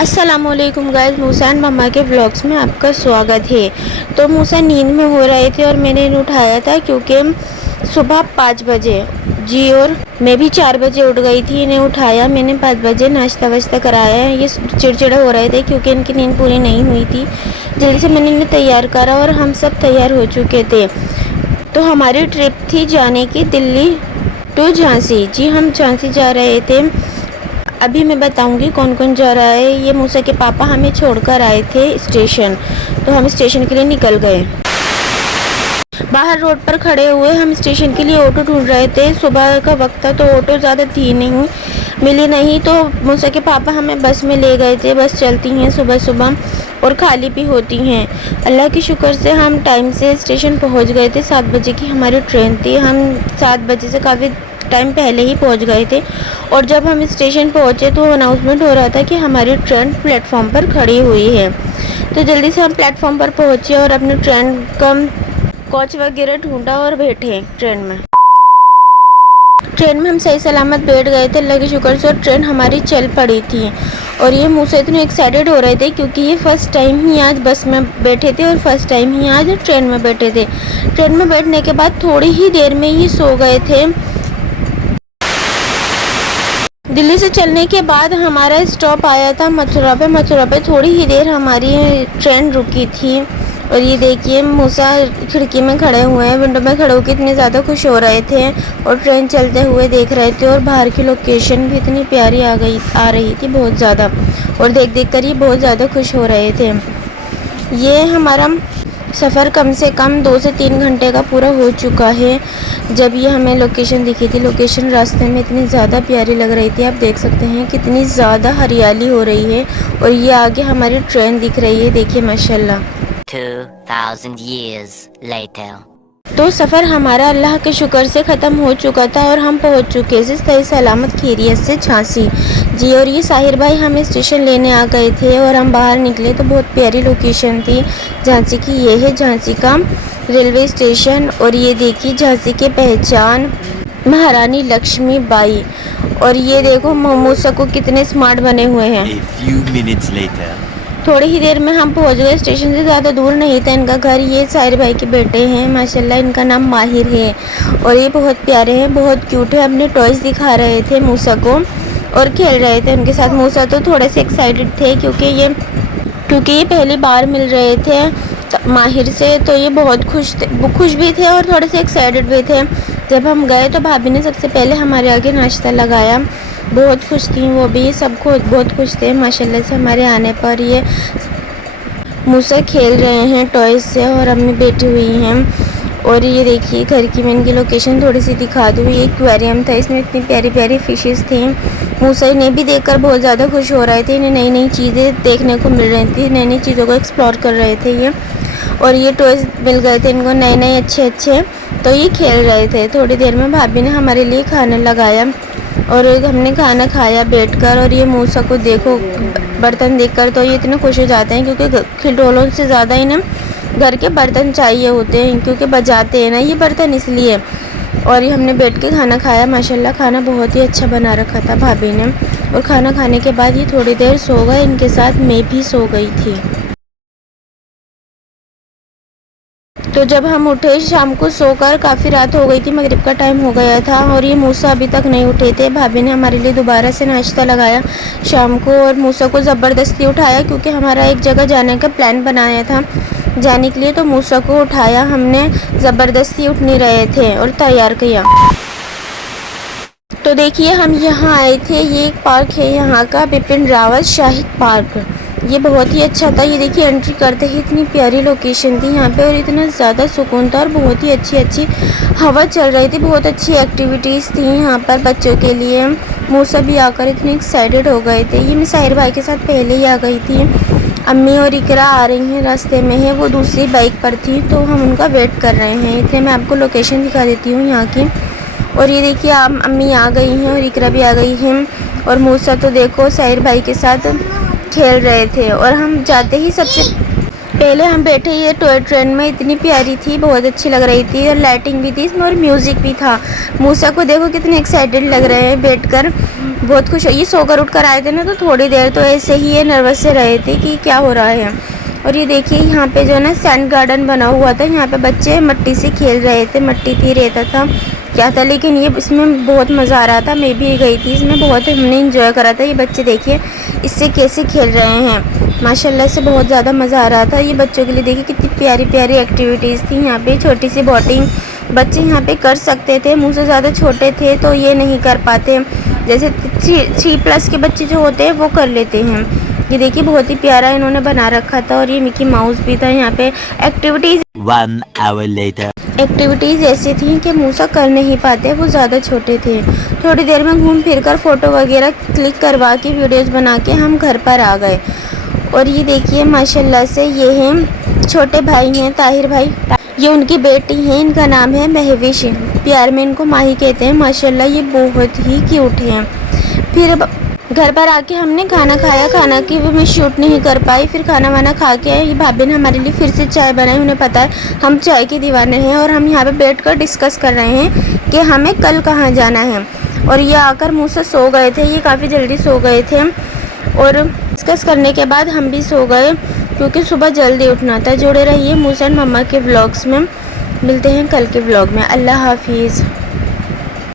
अस्सलामुअलैकुम guys, Musa and मम्मा के vlogs में आपका स्वागत है। तो मूसा नींद में हो रहे थे और मैंने इन्हें उठाया था क्योंकि सुबह 5 बजे जी, और मैं भी 4 बजे उठ गई थी। इन्हें उठाया मैंने 5 बजे, नाश्ता वाश्ता कराया। ये चिड़चिड़े हो रहे थे क्योंकि इनकी नींद पूरी नहीं हुई थी। जल्दी से मैंने इन्हें तैयार करा और हम सब तैयार हो चुके थे। तो हमारी ट्रिप थी जाने की दिल्ली टू झांसी। जी, हम झांसी जा रहे थे। अभी मैं बताऊंगी कौन कौन जा रहा है। ये मूसा के पापा हमें छोड़कर आए थे स्टेशन, तो हम स्टेशन के लिए निकल गए। बाहर रोड पर खड़े हुए हम स्टेशन के लिए ऑटो ढूंढ रहे थे। सुबह का वक्त था तो ऑटो ज़्यादा थी नहीं, मिली नहीं, तो मूसा के पापा हमें बस में ले गए थे। बस चलती हैं सुबह सुबह और खाली भी होती हैं। अल्लाह के शुक्र से हम टाइम से स्टेशन पहुंच गए थे। 7 बजे की हमारी ट्रेन थी। हम 7 बजे से काफ़ी टाइम पहले ही पहुंच गए थे। और जब हम स्टेशन पहुंचे तो अनाउंसमेंट हो रहा था कि हमारी ट्रेन प्लेटफॉर्म पर खड़ी हुई है। तो जल्दी से हम प्लेटफॉर्म पर पहुंचे और अपने ट्रेन का कोच वगैरह ढूंढा और बैठे ट्रेन में। ट्रेन में हम सही सलामत बैठ गए थे अल्लाह के शुक्र से, और ट्रेन हमारी चल पड़ी थी। और ये मुझसे इतने एक्साइटेड हो रहे थे क्योंकि ये फर्स्ट टाइम ही आज बस में बैठे थे और फर्स्ट टाइम ही आज ट्रेन में बैठे थे। ट्रेन में बैठने के बाद थोड़ी ही देर में ही सो गए थे। दिल्ली से चलने के बाद हमारा स्टॉप आया था मथुरा पे। मथुरा पे थोड़ी ही देर हमारी ट्रेन रुकी थी। और ये देखिए मूसा खिड़की में खड़े हुए हैं, विंडो में खड़े होकर इतने ज़्यादा खुश हो रहे थे और ट्रेन चलते हुए देख रहे थे। और बाहर की लोकेशन भी इतनी प्यारी आ रही थी बहुत ज़्यादा, और देख देख कर ये बहुत ज़्यादा खुश हो रहे थे। ये हमारा सफ़र कम से कम 2 से 3 घंटे का पूरा हो चुका है। जब ये हमें लोकेशन दिखी थी, लोकेशन रास्ते में इतनी ज़्यादा प्यारी लग रही थी। आप देख सकते हैं कितनी ज़्यादा हरियाली हो रही है। और ये आगे हमारी ट्रेन दिख रही है, देखिए माशाल्लाह। 2000 years later. तो सफ़र हमारा अल्लाह के शुक्र से ख़त्म हो चुका था और हम पहुंच चुके थे सही सलामत खैरियत से झांसी। जी, और ये साहिर भाई हमें स्टेशन लेने आ गए थे और हम बाहर निकले तो बहुत प्यारी लोकेशन थी झांसी की। ये है झांसी का रेलवे स्टेशन। और ये देखिए झांसी के पहचान महारानी लक्ष्मी बाई। और ये देखो मूसा को कितने स्मार्ट बने हुए हैं। A few minutes later. थोड़ी ही देर में हम पहुंच गए। स्टेशन से ज़्यादा दूर नहीं था इनका घर। ये साहिर भाई के बेटे हैं माशाल्लाह, इनका नाम माहिर है और ये बहुत प्यारे हैं, बहुत क्यूट है। अपने टॉयज़ दिखा रहे थे मूसा को और खेल रहे थे उनके साथ। मूसा तो थोड़े से एक्साइटेड थे क्योंकि ये पहली बार मिल रहे थे माहिर से, तो ये बहुत खुश भी थे और थोड़े से एक्साइटेड भी थे। जब हम गए तो भाभी ने सबसे पहले हमारे आगे नाश्ता लगाया। बहुत खुश थी वो भी, सबको बहुत खुश थे माशाल्लाह से हमारे आने पर। ये मूसा खेल रहे हैं टॉयज से और अम्मी बैठी हुई हैं। और ये देखिए घर की मैं इनकी लोकेशन थोड़ी सी दिखा दूँ। ये एक्वेरियम था, इसमें इतनी प्यारी प्यारी फिशेस थी। मूसा इन्हें भी देखकर बहुत ज़्यादा खुश हो रहे थे। इन्हें नई नई चीज़ें देखने को मिल रही थी, नई नई चीज़ों को एक्सप्लोर कर रहे थे ये। और ये टॉयज मिल गए थे इनको नए नए अच्छे, तो ये खेल रहे थे। थोड़ी देर में भाभी ने हमारे लिए खाना लगाया और हमने खाना खाया बैठकर। और ये मूसा को देखो बर्तन देखकर तो ये इतने खुश हो जाते हैं क्योंकि खिलौनों से ज़्यादा इन्हें घर के बर्तन चाहिए होते हैं क्योंकि बजाते हैं ना ये बर्तन, इसलिए। और ये हमने बैठ के खाना खाया माशाल्लाह, खाना बहुत ही अच्छा बना रखा था भाभी ने। और खाना खाने के बाद ये थोड़ी देर सो गए, इनके साथ मैं भी सो गई थी। तो जब हम उठे शाम को सोकर, काफ़ी रात हो गई थी, मगरिब का टाइम हो गया था और ये मूसा अभी तक नहीं उठे थे। भाभी ने हमारे लिए दोबारा से नाश्ता लगाया शाम को और मूसा को ज़बरदस्ती उठाया क्योंकि हमारा एक जगह जाने का प्लान बनाया था जाने के लिए। तो मूसा को उठाया हमने, ज़बरदस्ती उठ नहीं रहे थे और तैयार किया। तो देखिए हम यहाँ आए थे, ये एक पार्क है यहाँ का, बिपिन रावत शाही पार्क। ये बहुत ही अच्छा था। ये देखिए एंट्री करते ही इतनी प्यारी लोकेशन थी यहाँ पे और इतना ज़्यादा सुकून था और बहुत ही अच्छी हवा चल रही थी। बहुत अच्छी एक्टिविटीज़ थी यहाँ पर बच्चों के लिए। मूसा भी आकर इतने एक्साइटेड हो गए थे। ये मैं साहिर भाई के साथ पहले ही आ गई थी। अम्मी और इकरा आ रही हैं, रास्ते में है, वो दूसरी बाइक पर थी तो हम उनका वेट कर रहे हैं। इसलिए मैं आपको लोकेशन दिखा देती हूँ यहाँ की। और ये देखिए अम्मी आ गई हैं और इकरा भी आ गई हैं। और मूसा तो देखो साहिर भाई के साथ खेल रहे थे। और हम जाते ही सबसे पहले हम बैठे ये टॉय ट्रेन में, इतनी प्यारी थी, बहुत अच्छी लग रही थी और लाइटिंग भी थी इसमें और म्यूज़िक भी था। मूसा को देखो कितने एक्साइटेड लग रहे हैं बैठकर, बहुत खुश हो। ये सोकर उठ कर आए थे ना, तो थोड़ी देर तो ऐसे ही ये नर्वस से रहे थे कि क्या हो रहा है। और ये देखिए यहाँ पे जो है ना सैंड गार्डन बना हुआ था, यहाँ पे बच्चे मट्टी से खेल रहे थे, मट्टी थी, रेता था, क्या था, लेकिन ये इसमें बहुत मज़ा आ रहा था। मैं भी गई थी इसमें, बहुत हमने इंजॉय करा था। ये बच्चे देखिए इससे कैसे खेल रहे हैं, माशाल्लाह से बहुत ज़्यादा मज़ा आ रहा था। ये बच्चों के लिए देखिए कितनी प्यारी प्यारी एक्टिविटीज़ थी यहाँ पे। छोटी सी बोटिंग बच्चे यहाँ पे कर सकते थे, मुझसे ज़्यादा छोटे थे तो ये नहीं कर पाते, जैसे 3+ के बच्चे जो होते हैं वो कर लेते हैं। ये देखिए बहुत ही प्यारा इन्होंने बना रखा था और ये मिकी माउस भी था यहाँ पे। Activities 1 hour later. एक्टिविटीज़ ऐसी थी कि मूसा कर नहीं पाते, वो ज़्यादा छोटे थे। थोड़ी देर में घूम फिर कर फ़ोटो वगैरह क्लिक करवा के वीडियोज़ बना के हम घर पर आ गए। और ये देखिए माशाल्लाह से ये हैं छोटे भाई हैं ताहिर भाई, ये उनकी बेटी हैं, इनका नाम है महविश, प्यार में इनको माही कहते हैं। माशाल्लाह ये बहुत ही क्यूट हैं। फिर घर पर आके हमने खाना खाया, खाना की भी मैं शूट नहीं कर पाई। फिर खाना वाना खा के ये भाभी ने हमारे लिए फिर से चाय बनाई, उन्हें पता है हम चाय के दीवाने हैं और हम यहाँ पे बैठकर डिस्कस कर रहे हैं कि हमें कल कहाँ जाना है। और ये आकर मुँह से सो गए थे, ये काफ़ी जल्दी सो गए थे और डिस्कस करने के बाद हम भी सो गए क्योंकि सुबह जल्दी उठना था। जुड़े रहिए मूसा एंड मम्मा के व्लॉग्स में, मिलते हैं कल के व्लॉग में। अल्लाह हाफिज़।